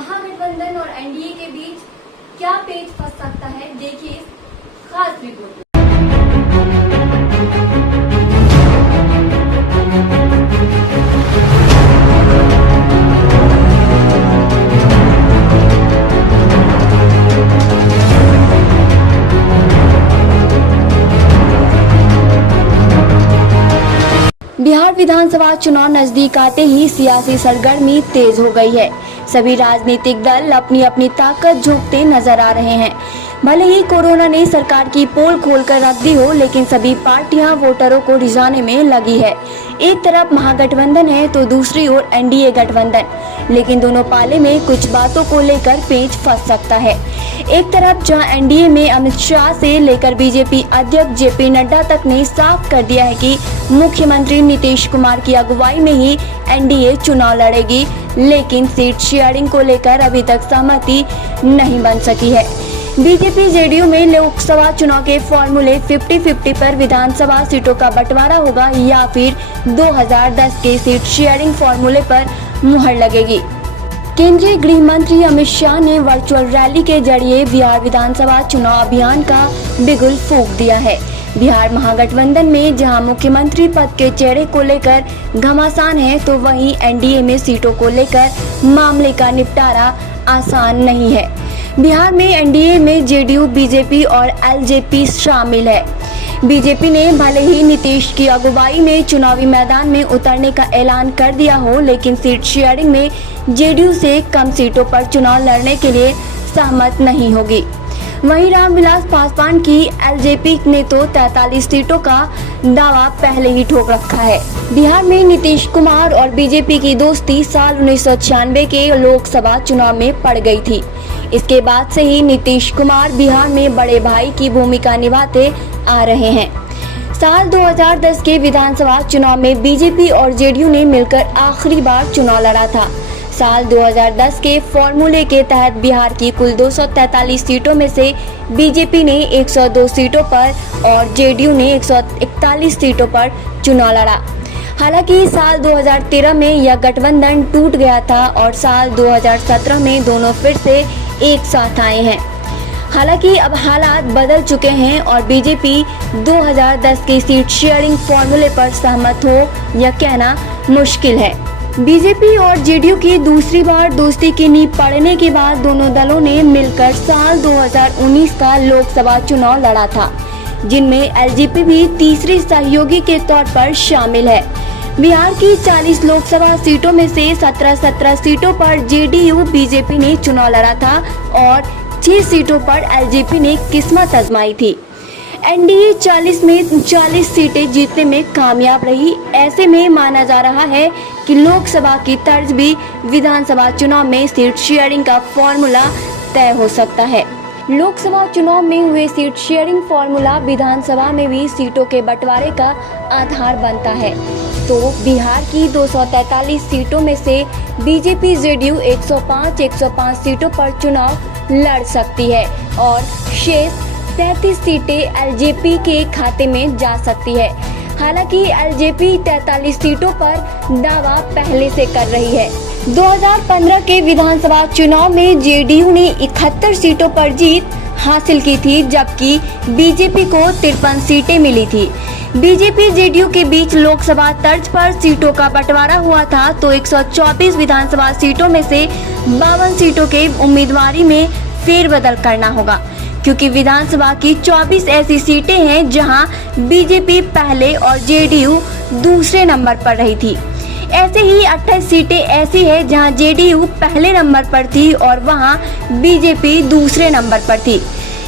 महागठबंधन और एनडीए के बीच क्या पेच फंस सकता है, देखिए इस खास रिपोर्ट में। बिहार विधानसभा चुनाव नजदीक आते ही सियासी सरगर्मी तेज हो गई है। सभी राजनीतिक दल अपनी अपनी ताकत झोंकते नजर आ रहे हैं। भले ही कोरोना ने सरकार की पोल खोलकर रख दी हो, लेकिन सभी पार्टियां वोटरों को रिझाने में लगी है। एक तरफ महागठबंधन है तो दूसरी ओर एनडीए गठबंधन, लेकिन दोनों पाले में कुछ बातों को लेकर पेच फंस सकता है। एक तरफ जहां एनडीए में अमित शाह से लेकर बीजेपी अध्यक्ष जेपी नड्डा तक ने साफ कर दिया है कि मुख्यमंत्री नीतीश कुमार की अगुवाई में ही एनडीए चुनाव लड़ेगी, लेकिन सीट शेयरिंग को लेकर अभी तक सहमति नहीं बन सकी है। बीजेपी जेडीयू में लोकसभा चुनाव के फॉर्मूले 50-50 पर विधानसभा सीटों का बंटवारा होगा या फिर 2010 के सीट शेयरिंग फॉर्मूले पर मुहर लगेगी। केंद्रीय गृह मंत्री अमित शाह ने वर्चुअल रैली के जरिए बिहार विधानसभा चुनाव अभियान का बिगुल फूंक दिया है। बिहार महागठबंधन में जहां मुख्यमंत्री पद के चेहरे को लेकर घमासान है, तो वहीं एनडीए में सीटों को लेकर मामले का निपटारा आसान नहीं है। बिहार में एनडीए में जेडीयू, बीजेपी और एलजेपी शामिल है। बीजेपी ने भले ही नीतीश की अगुवाई में चुनावी मैदान में उतरने का ऐलान कर दिया हो, लेकिन सीट शेयरिंग में जेडीयू से कम सीटों पर चुनाव लड़ने के लिए सहमत नहीं होगी। वहीं रामविलास पासवान की एलजेपी ने तो 43 सीटों का दावा पहले ही ठोक रखा है। बिहार में नीतीश कुमार और बीजेपी की दोस्ती साल 1996 के लोकसभा चुनाव में पड़ गई थी। इसके बाद से ही नीतीश कुमार बिहार में बड़े भाई की भूमिका निभाते आ रहे हैं। साल 2010 के विधानसभा चुनाव में बीजेपी और जेडीयू ने मिलकर आखिरी बार चुनाव लड़ा था। साल 2010 के फॉर्मूले के तहत बिहार की कुल 243 सीटों में से बीजेपी ने 102 सीटों पर और जेडीयू ने 141 सीटों पर चुनाव लड़ा। हालांकि साल 2013 में यह गठबंधन टूट गया था और साल 2017 में दोनों फिर से एक साथ आए हैं। हालांकि अब हालात बदल चुके हैं और बीजेपी 2010 की सीट शेयरिंग फॉर्मूले पर सहमत हो यह कहना मुश्किल है। बीजेपी और जेडीयू की दूसरी बार दोस्ती की नींव पड़ने के बाद दोनों दलों ने मिलकर साल 2019 का लोकसभा चुनाव लड़ा था, जिनमें एलजेपी भी तीसरी सहयोगी के तौर पर शामिल है। बिहार की 40 लोकसभा सीटों में से 17 सीटों पर जेडीयू बीजेपी ने चुनाव लड़ा था और 6 सीटों पर एलजेपी ने किस्मत आजमाई थी। एनडीए 40 में 40 सीटें जीतने में कामयाब रही। ऐसे में माना जा रहा है कि लोकसभा की तर्ज भी विधानसभा चुनाव में सीट शेयरिंग का फॉर्मूला तय हो सकता है। लोकसभा चुनाव में हुए सीट शेयरिंग फॉर्मूला विधानसभा में भी सीटों के बंटवारे का आधार बनता है। तो बिहार की 243 सीटों में से बीजेपी जेडीयू 105 सीटों पर चुनाव लड़ सकती है और शेष 33 सीटें एलजेपी के खाते में जा सकती है। हालांकि एलजेपी 43 सीटों पर दावा पहले से कर रही है। 2015 के विधानसभा चुनाव में जेडीयू ने 71 सीटों पर जीत हासिल की थी, जबकि बीजेपी को 53 सीटें मिली थी। बीजेपी जेडीयू के बीच लोकसभा तर्ज पर सीटों का बंटवारा हुआ था, तो 124 विधानसभा सीटों में से 52 सीटों के उम्मीदवारी में फेरबदल करना होगा, क्योंकि विधानसभा की 24 ऐसी सीटें हैं जहां बीजेपी पहले और जेडीयू दूसरे नंबर पर रही थी। ऐसे ही 28 सीटें ऐसी है जहां जेडीयू पहले नंबर पर थी और वहां बीजेपी दूसरे नंबर पर थी।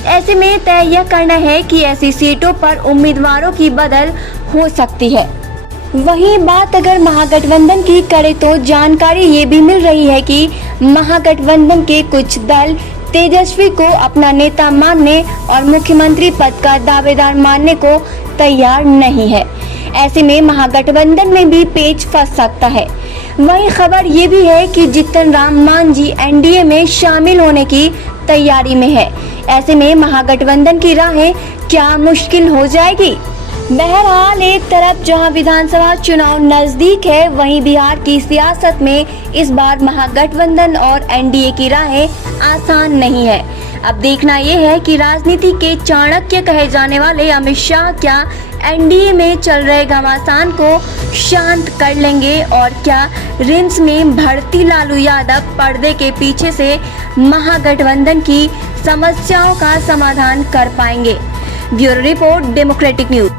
ऐसे में तय यह करना है कि ऐसी सीटों पर उम्मीदवारों की बदल हो सकती है। वहीं बात अगर महागठबंधन की करें तो जानकारी ये भी मिल रही है कि महागठबंधन के कुछ दल तेजस्वी को अपना नेता मानने और मुख्यमंत्री पद का दावेदार मानने को तैयार नहीं है। ऐसे में महागठबंधन में भी पेच फंस सकता है। वहीं खबर ये भी है कि जीतन राम मांझी एनडीए में शामिल होने की तैयारी में है। ऐसे में महागठबंधन की राहें क्या मुश्किल हो जाएगी? बहरहाल एक तरफ जहां विधानसभा चुनाव नजदीक है, वहीं बिहार की सियासत में इस बार महागठबंधन और एनडीए की राहें आसान नहीं है। अब देखना यह है कि राजनीति के चाणक्य कहे जाने वाले अमित शाह क्या एनडीए में चल रहे घमासान को शांत कर लेंगे और क्या रिम्स में भर्ती लालू यादव पर्दे के पीछे से महागठबंधन की समस्याओं का समाधान कर पाएंगे। Bureau report, democratic news.